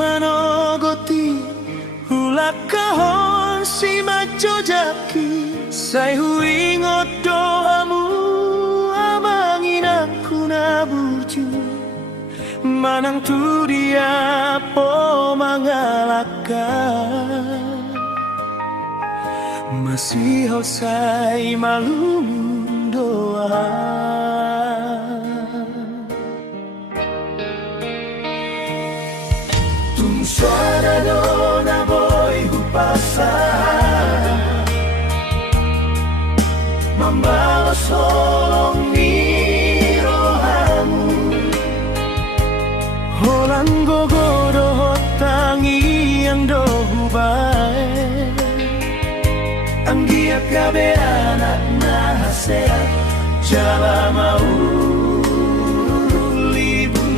manogoti hula kahon si majo jaki sai huingot doamu amangin aku nabuju manang tu dia po mangalaka masih hosai malu doa tung suara dona boy hupasa membawa solong ni rohamu holang gogo dohot tangi yang dohubai anggiat gabe anak nahasea jala mau libu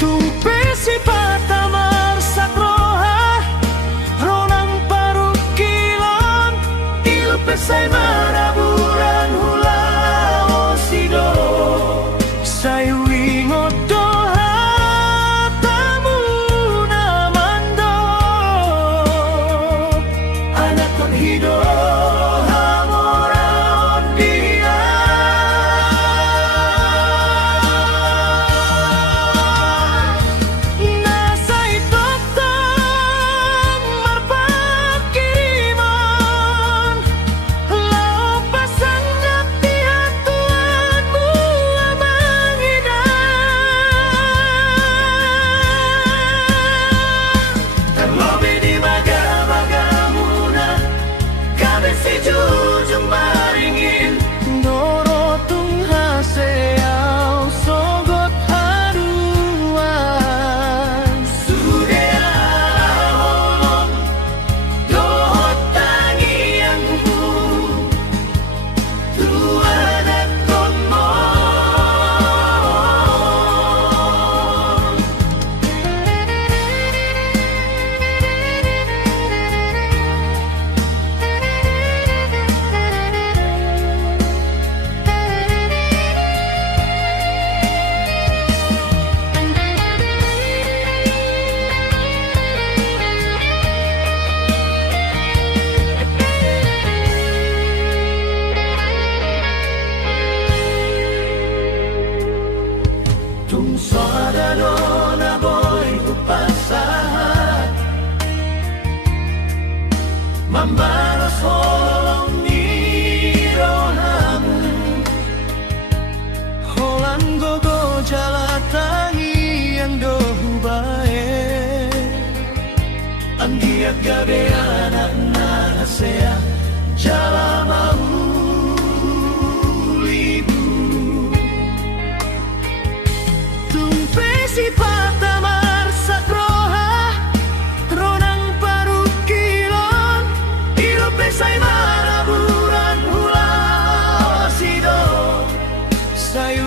tumpe si patamar sakroha ronang paru kilon ilupe sai maraburan hula osido sai wingot Mambaros holong ni rohamu holan gogo jalatangi yang dohubae anggiat gabe anak nahasea jala mau libu tumpe si patamar sakroha ronang paru kilon sai maraburan hula osido sai